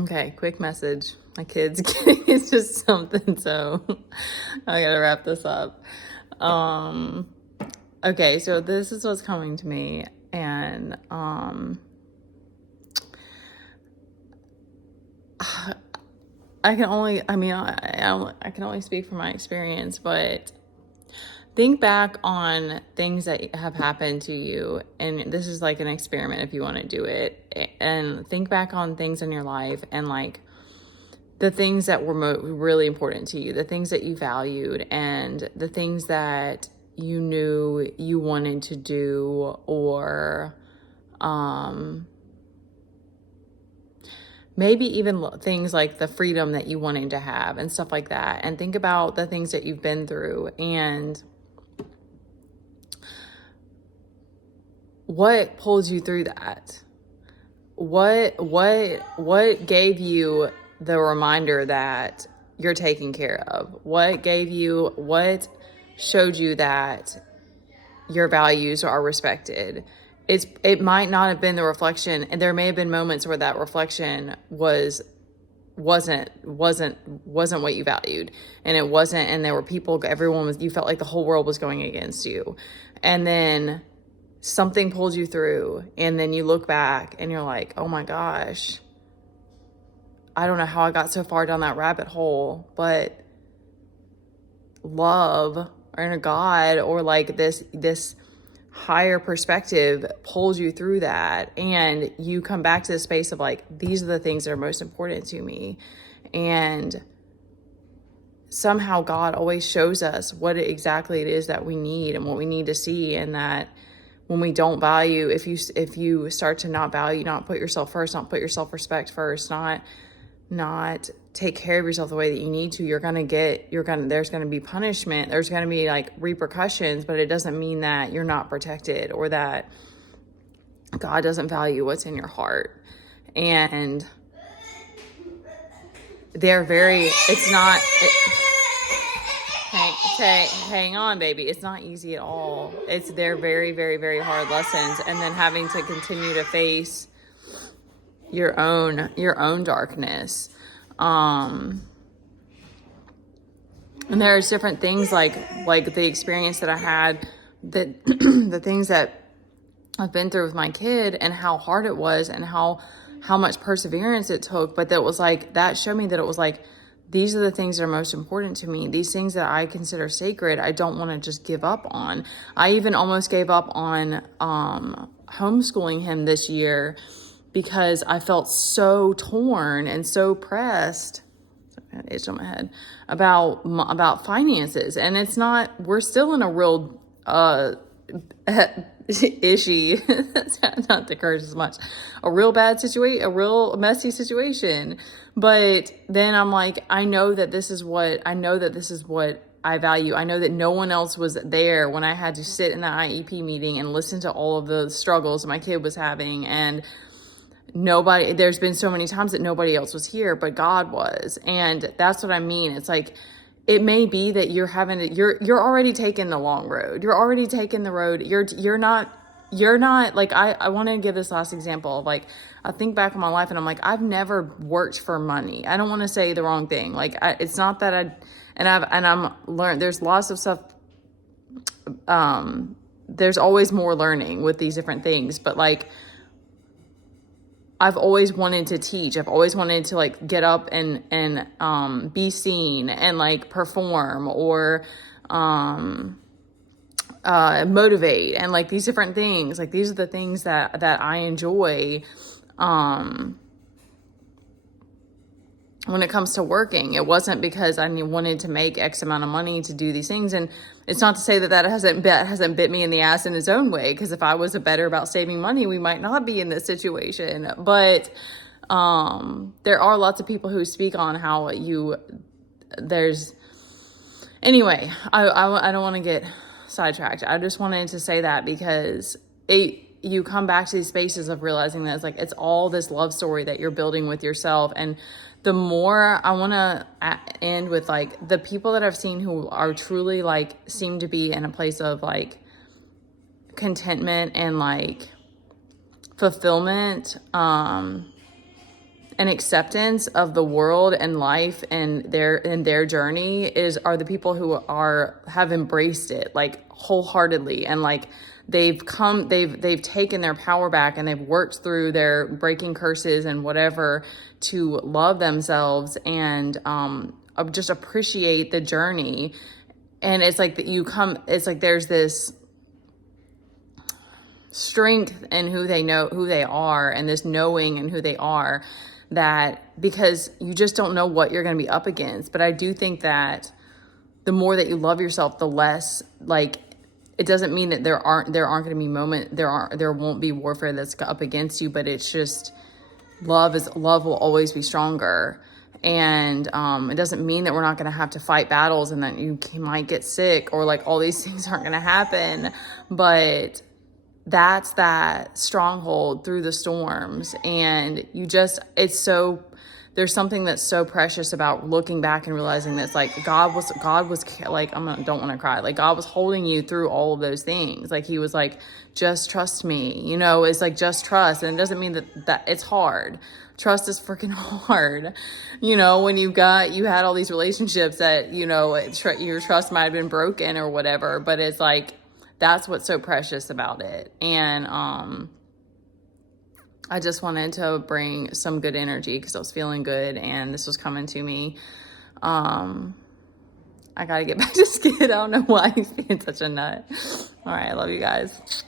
Okay, quick message. My kid's getting it's just something, so I gotta wrap this up. Um, okay, so this is what's coming to me, and I can only, I mean, I can only speak from my experience, but think back on things that have happened to you, and this is like an experiment if you want to do it, and think back on things in your life and like the things that were really important to you, the things that you valued, and the things that you knew you wanted to do, or maybe even things like the freedom that you wanted to have and stuff like that. And think about the things that you've been through and what pulled you through that. What gave you the reminder that you're taken care of? What showed you that your values are respected? It might not have been the reflection, and there may have been moments where that reflection wasn't what you valued, and it wasn't, and there were people, you felt like the whole world was going against you, and then something pulled you through, and then you look back and you're like, oh my gosh, I don't know how I got so far down that rabbit hole, but love or God or like this higher perspective pulls you through that, and you come back to the space of like, these are the things that are most important to me. And somehow God always shows us what exactly it is that we need and what we need to see, and that when we don't value, if you start to not value, not put yourself first, not put your self-respect first, not take care of yourself the way that you need to, there's gonna be punishment, there's gonna be like repercussions, but it doesn't mean that you're not protected or that God doesn't value what's in your heart. And hang on, baby. It's not easy at all. They're very, very, very hard lessons. And then having to continue to face your own darkness. And there's different things like the experience that I had, that the things that I've been through with my kid and how hard it was and how much perseverance it took. But that showed me that it was like, these are the things that are most important to me. These things that I consider sacred, I don't want to just give up on. I even almost gave up on homeschooling him this year because I felt so torn and so pressed, itch on my head, about finances. And we're still in a real ishy, not to curse as much, a real bad situation, a real messy situation. But then I'm like, I know that this is what I value. I know that no one else was there when I had to sit in the IEP meeting and listen to all of the struggles my kid was having, and there's been so many times that nobody else was here, but God was. And that's what I mean. It's like, it may be that you're already taking the long road. You're already taking the road. You're not like, I want to give this last example of like, I think back on my life and I'm like, I've never worked for money. I don't want to say the wrong thing. Like, it's not that I'm learned. There's lots of stuff. There's always more learning with these different things, but like, I've always wanted to teach. I've always wanted to like get up and be seen and like perform or motivate and like these different things. Like, these are the things that I enjoy when it comes to working. It wasn't because I wanted to make X amount of money to do these things. And it's not to say that hasn't bit me in the ass in its own way, because if I was better about saving money, we might not be in this situation. But there are lots of people who speak on how anyway, I don't want to get sidetracked. I just wanted to say that because you come back to these spaces of realizing that it's all this love story that you're building with yourself. And the more, I want to end with like the people that I've seen who are truly like seem to be in a place of like contentment and like fulfillment and acceptance of the world and life and their journey are the people who have embraced it like wholeheartedly, and like they've taken their power back, and they've worked through their breaking curses and whatever to love themselves and just appreciate the journey. And it's like that it's like there's this strength in who they are, and this knowing in who they are, that because you just don't know what you're going to be up against. But I do think that the more that you love yourself, the less, like, it doesn't mean that there aren't going to be there won't be warfare that's up against you, but it's just love will always be stronger. And it doesn't mean that we're not going to have to fight battles and that you might get sick or like all these things aren't going to happen, but that's that stronghold through the storms. And there's something that's so precious about looking back and realizing that it's like God was like, don't want to cry. Like God was holding you through all of those things. Like he was like, just trust me, it's like, just trust. And it doesn't mean that it's hard. Trust is freaking hard. When you had all these relationships that, your trust might've been broken or whatever, but it's like, that's what's so precious about it. And I just wanted to bring some good energy because I was feeling good and this was coming to me. I got to get back to Skid. I don't know why he's being such a nut. All right. I love you guys.